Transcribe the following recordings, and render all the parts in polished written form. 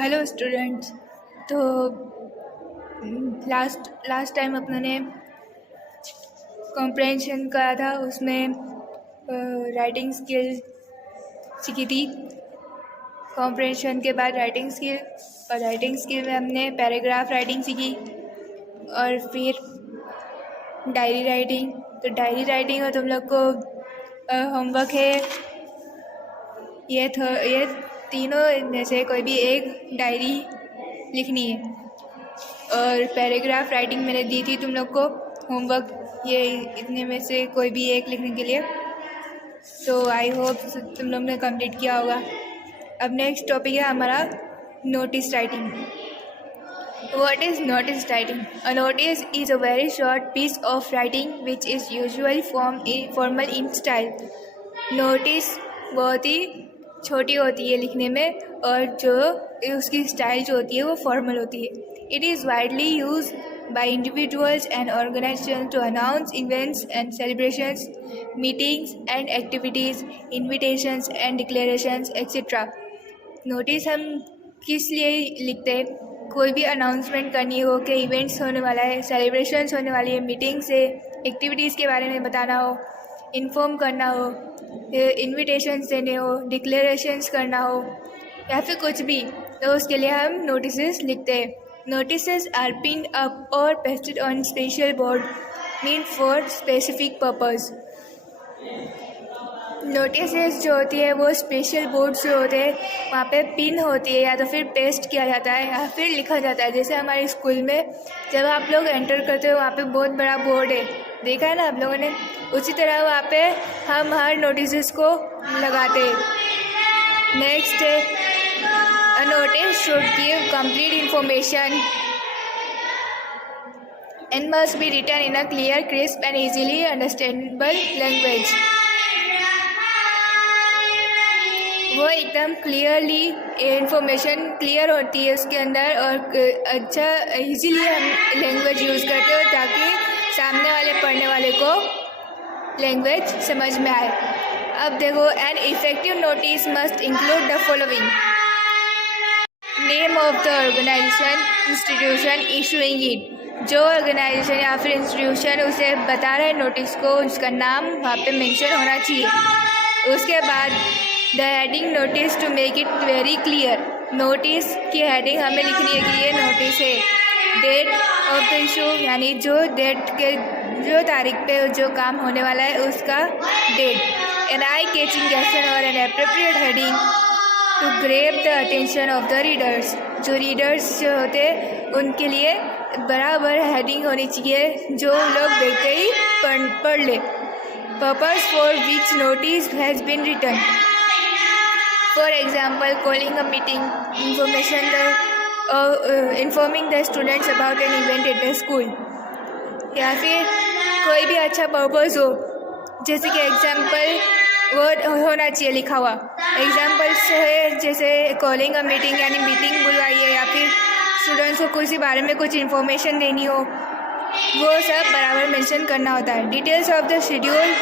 Hello students. तो last time अपने comprehension करा था, उसमें राइटिंग स्किल सीखी थी। कॉम्प्रहेंशन के बाद राइटिंग स्किल, और राइटिंग स्किल में हमने पैराग्राफ राइटिंग सीखी और फिर डायरी राइटिंग। तो डायरी राइटिंग में तुम लोग को होमवर्क है ये तीनों में से कोई भी एक डायरी लिखनी है। और पैराग्राफ राइटिंग मैंने दी थी तुम लोग को होमवर्क, ये इतने में से कोई भी एक लिखने के लिए। तो आई होप तुम लोग ने कंप्लीट किया होगा। अब नेक्स्ट टॉपिक है हमारा notice writing. What is notice writing? A notice is a very short piece of writing which is usually formal in style. Notice बहुत ही छोटी होती है लिखने में, और जो उसकी स्टाइल जो होती है वो फॉर्मल होती है। It is widely used by individuals and organizations to announce events and celebrations, meetings and activities, invitations and declarations, etc. Notice हम किस लिए लिखते हैं? कोई भी अनाउंसमेंट करनी हो कि इवेंट्स होने वाला है, सेलिब्रेशंस होने वाली है, मीटिंग्स है, एक्टिविटीज़ के बारे में बताना हो, इन्फॉर्म करना हो, इनविटेशंस देने हो, डिक्लेरेशंस करना हो, या फिर कुछ भी, तो उसके लिए हम नोटिसेस लिखते हैं। नोटिसेस आर पिन्ड अप और pasted on special board mean for specific purpose. Notices जो होती है वो स्पेशल बोर्ड्स जो होते हैं वहाँ पे पिन होती है, या तो फिर पेस्ट किया जाता है या फिर लिखा जाता है। जैसे हमारे स्कूल में जब आप लोग एंटर करते हो वहाँ पे बहुत बड़ा बोर्ड है, देखा है ना आप लोगों ने? उसी तरह वहाँ पे हम हर नोटिसेस को लगाते हैं। नेक्स्ट है a notice should give complete information and must be written in a clear, crisp and easily understandable language. वो एकदम क्लियरली इन्फॉर्मेशन क्लियर होती है उसके अंदर, और अच्छा इजीली हम लैंग्वेज यूज़ करते हो ताकि सामने वाले पढ़ने वाले को लैंग्वेज समझ में आए। अब देखो, an effective notice must include the following: name of the organisation, institution issuing it. जो ऑर्गेनाइजेशन या फिर इंस्टीट्यूशन उसे बता रहे नोटिस को, उसका नाम वहाँ पे मेंशन होना चाहिए। उसके बाद the heading notice to make it very clear. Notice की हेडिंग हमें लिखनी है कि ये नोटिस है। डेट ऑफ द इशू, यानी जो डेट के जो तारीख पे जो काम होने वाला है उसका date. An eye catching caption और an appropriate heading to grab the attention of the readers. जो रीडर्स जो होते हैं उनके लिए बराबर हेडिंग होनी चाहिए, जो लोग देखते ही पढ़ ले। Purpose for which notice has been written, for example calling a meeting, informing the students about an event at the school। या फिर कोई भी अच्छा पर्पस हो, जैसे कि एग्जाम्पल वो होना चाहिए लिखा हुआ। एग्जाम्पल्स है जैसे कॉलिंग अ मीटिंग, यानी मीटिंग बुलवाई है, या फिर स्टूडेंट्स को किसी बारे में कुछ इन्फॉर्मेशन देनी हो, वो सब बराबर मेंशन करना होता है। Details of the schedule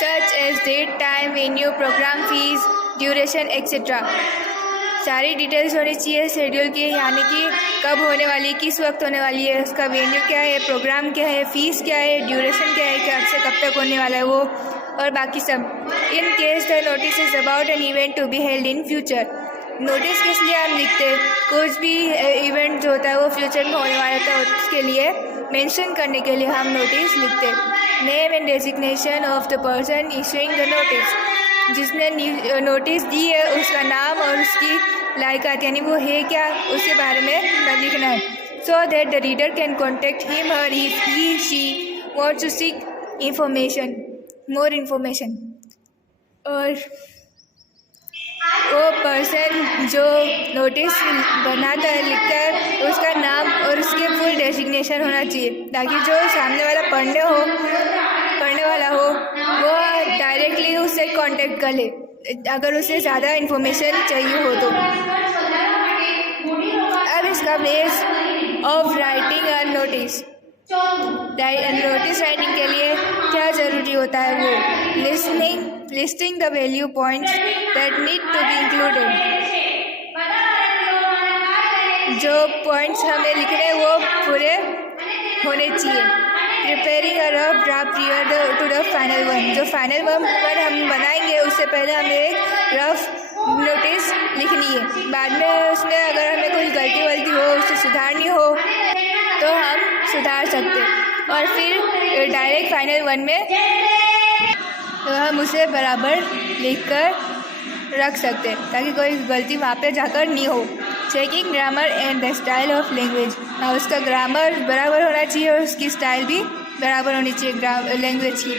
such as date, time, venue, program fees, duration, etc. सारी डिटेल्स होनी चाहिए शेड्यूल की, यानी कि कब होने वाली, किस वक्त होने वाली है, उसका वेन्यू क्या है, प्रोग्राम क्या है, फीस क्या है, ड्यूरेशन क्या है, कब से कब तक होने वाला है वो, और बाकी सब। In case the notice is about an event to be held in future. Notice किस लिए हम लिखते हैं? कुछ भी इवेंट जो होता है वो फ्यूचर में होने वाला था, उसके लिए मेंशन करने के लिए हम नोटिस लिखते हैं। Name and designation of the person issuing the notice. जिसने नोटिस दी है उसका नाम और उसकी लायकात, यानी वो है क्या, उसके बारे में लिखना है, so that the reader can contact him और if he she wants to seek information, more information. और वो पर्सन जो नोटिस बनाता है, लिखता है, उसका नाम और उसके फुल डेजिग्नेशन होना चाहिए, ताकि जो सामने वाला पढ़ने वाला हो वो डायरेक्टली उससे कांटेक्ट कर ले अगर उसे ज़्यादा इन्फॉर्मेशन चाहिए हो तो। अब इसका base of writing a notice. Notice writing के लिए क्या ज़रूरी होता है? वो listing the value points that need to be included. जो पॉइंट्स हमें लिखने हैं वो पूरे होने चाहिए। Preparing a rough draft prior to the final one. जो फाइनल वन पर हम बनाएंगे उससे पहले हमें एक रफ नोटिस लिखनी है। बाद में उसमें अगर हमें कोई गलती वलती हो, उसे सुधारनी हो तो हम सुधार सकते, और फिर डायरेक्ट फाइनल वन में तो हम उसे बराबर लिखकर रख सकते ताकि कोई गलती वहाँ पे जाकर नहीं हो। Checking grammar and the style of language. हाँ, उसका ग्रामर बराबर होना चाहिए और उसकी स्टाइल भी बराबर होनी चाहिए लैंग्वेज की।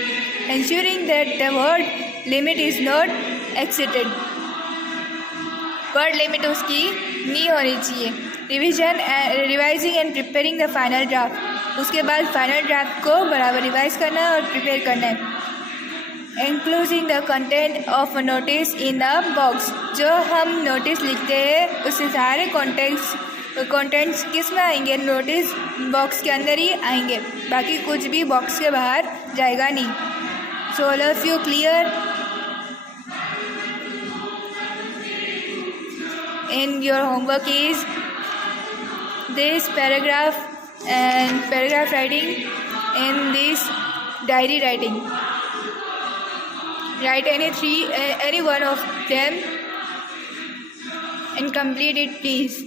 Ensuring that the word limit is not exceeded. Word limit उसकी नहीं होनी चाहिए। Revising and preparing the final draft. उसके बाद फाइनल ड्राफ्ट को बराबर रिवाइज करना है और प्रिपेयर करना है। Including the content of notice in a box. जो हम नोटिस लिखते हैं उससे सारे कंटेंट्स किस में आएंगे? नोटिस बॉक्स के अंदर ही आएंगे, बाकी कुछ भी बॉक्स के बाहर जाएगा नहीं। So all of you clear in your homework is this paragraph and paragraph writing in this diary writing. Write any one of them and complete it, please.